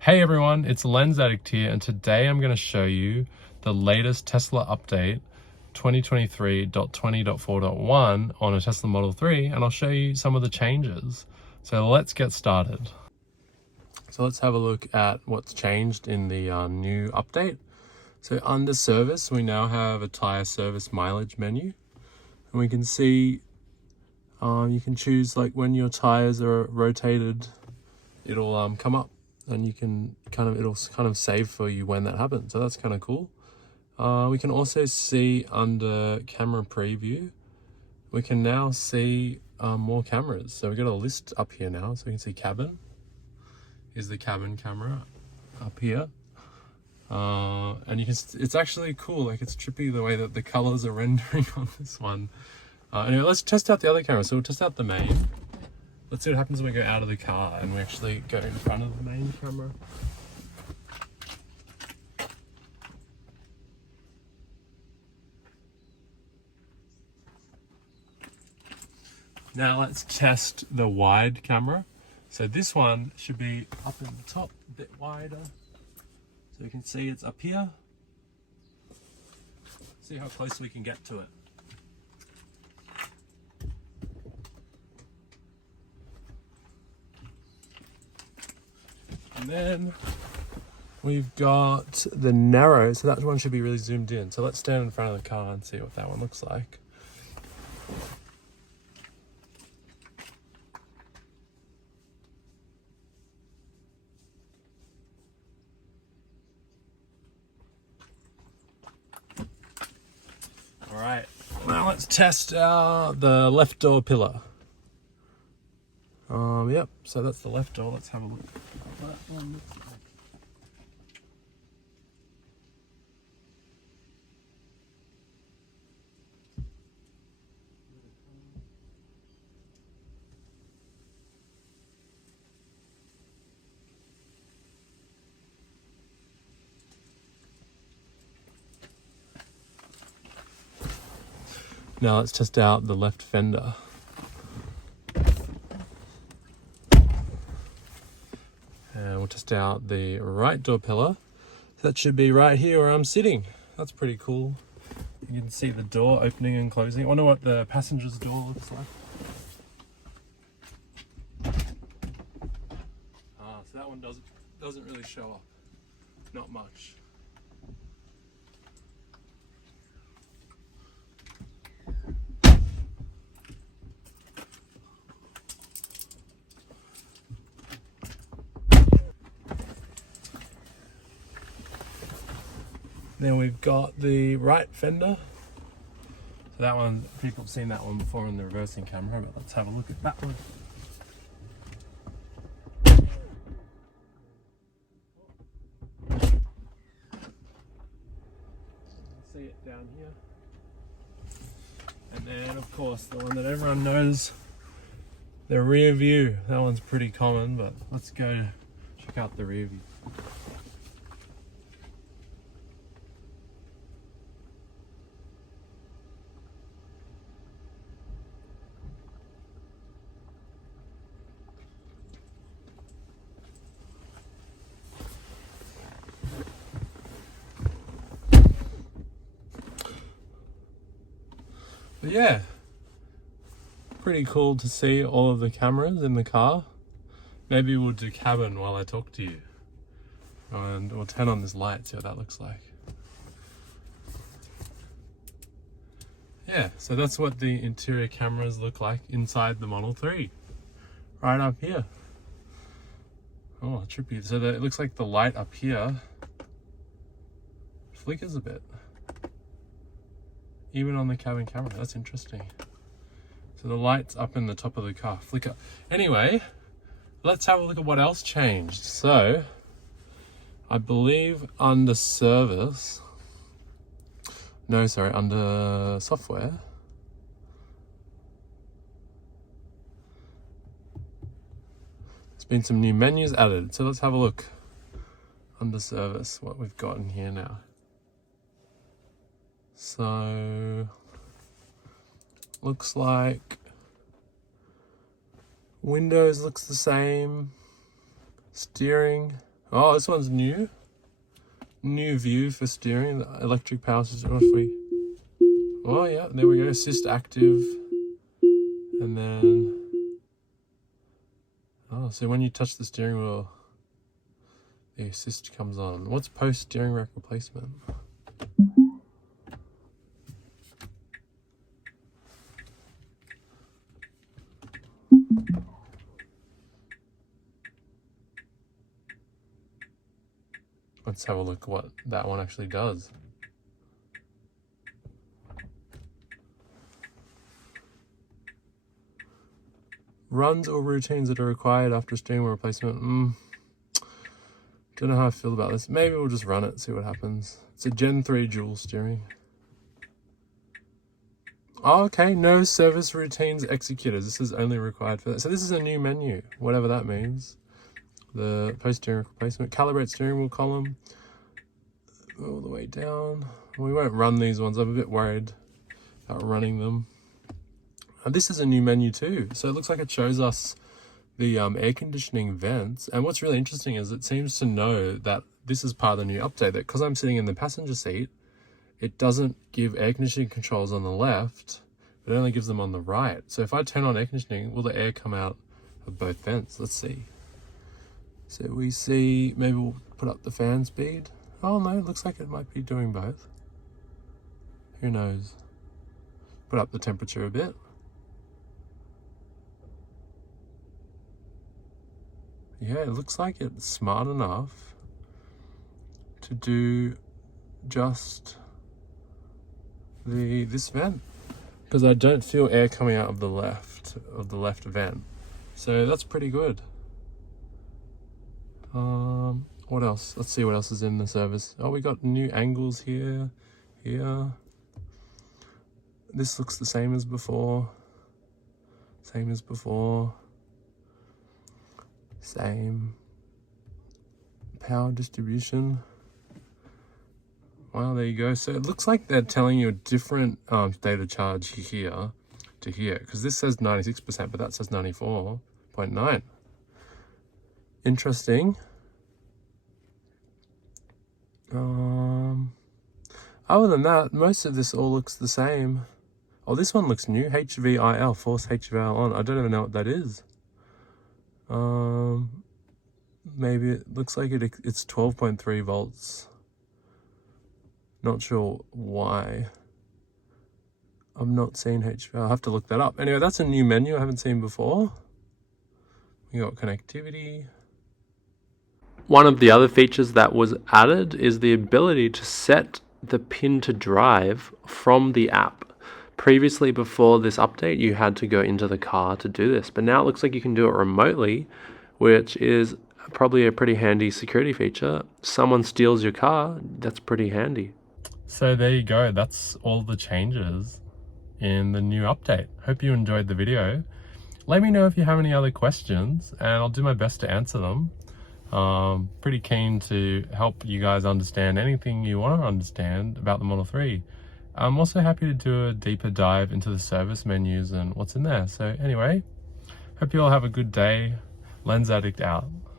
Hey everyone, it's Lens Addict here, and today I'm going to show you the latest Tesla update 2023.20.4.1 on a Tesla Model 3, and I'll show you some of the changes. So let's get started. So let's have a look at what's changed in the new update. So under service, we now have a Tyre service mileage menu, and we can see you can choose like when your tires are rotated, it'll come up. And you can it'll save for you when that happens. So that's kind of cool. We can also see under camera preview, we can now see more cameras. So we've got a list up here now. So we can see cabin. Here's the cabin camera up here. And you can, it's actually cool. Like, it's trippy the way that the colors are rendering on this one. Anyway, let's test out the other camera. So we'll test out the main. Let's see what happens when we go out of the car and we actually go in front of the main camera. Now let's test the wide camera. So this one should be up in the top, a bit wider. So you can see it's up here. See how close we can get to it. And then we've got the narrow, so that one should be really zoomed in. So let's stand in front of the car and see what that one looks like. All right, now let's test the left door pillar. Yep, so that's the left door. Let's have a look at what that one looks like. Now let's test out the left fender. And we'll test out the right door pillar. That should be right here where I'm sitting. That's pretty cool. You can see the door opening and closing. I wonder what the passenger's door looks like. So that one doesn't really show up. Not much. Then we've got the right fender. So that one, people have seen that one before in the reversing camera, but let's have a look at that one. See it down here. And then of course the one that everyone knows, the rear view. That one's pretty common, but let's go check out the rear view. But yeah, pretty cool to see all of the cameras in the car. Maybe we'll do cabin while I talk to you. And we'll turn on this light, see what that looks like. Yeah, so that's what the interior cameras look like inside the Model 3. Right up here. Oh, trippy. So it looks like the light up here flickers a bit. Even on the cabin camera, that's interesting. So the lights up in the top of the car flicker. Anyway, let's have a look at what else changed. So, I believe under service, under software, there's been some new menus added. So let's have a look under service, what we've got in here now. So, looks like Windows looks the same. Steering, Oh, this one's new. New view for steering, the electric power system. What if we... Oh yeah, there we go, assist active. And then... Oh, so when you touch the steering wheel, the assist comes on. What's post steering rack replacement? Let's have a look what that one actually does. Runs or routines that are required after steering wheel replacement. Don't know how I feel about this. Maybe we'll just run it, see what happens. It's a Gen 3 dual steering. Oh, okay, no service routines executed. This is only required for that. So this is a new menu, whatever that means. The post steering replacement, calibrate steering wheel column all the way down. We won't run these ones. I'm a bit worried about running them. And this is a new menu too. So it looks like it shows us the air conditioning vents. And what's really interesting is it seems to know that this is part of the new update, that because I'm sitting in the passenger seat, it doesn't give air conditioning controls on the left, it only gives them on the right. So if I turn on air conditioning, will the air come out of both vents? Let's see. So we see, maybe we'll put up the fan speed. Oh no, it looks like it might be doing both. Who knows? Put up the temperature a bit. Yeah, it looks like it's smart enough to do just this vent, because I don't feel air coming out of the left vent. So that's pretty good. What else? Let's see what else is in the service. Oh, we got new angles here. This looks the same as before. Same power distribution. Wow, there you go. So it looks like they're telling you a different state of charge here to here, because this says 96%, but that says 94.9. Interesting. Other than that, most of this all looks the same. Oh, this one looks new. HVIL, force HVIL on. I don't even know what that is. Maybe it looks like it's 12.3 volts. Not sure why. I'm not seeing HVIL. I'll have to look that up. Anyway, that's a new menu I haven't seen before. We got connectivity. One of the other features that was added is the ability to set the pin to drive from the app. Previously, before this update, you had to go into the car to do this, but now it looks like you can do it remotely, which is probably a pretty handy security feature. Someone steals your car, that's pretty handy. So there you go, that's all the changes in the new update. Hope you enjoyed the video. Let me know if you have any other questions and I'll do my best to answer them. Pretty keen to help you guys understand anything you want to understand about the Model 3. I'm also happy to do a deeper dive into the service menus and what's in there. So anyway, hope you all have a good day. Lens Addict out.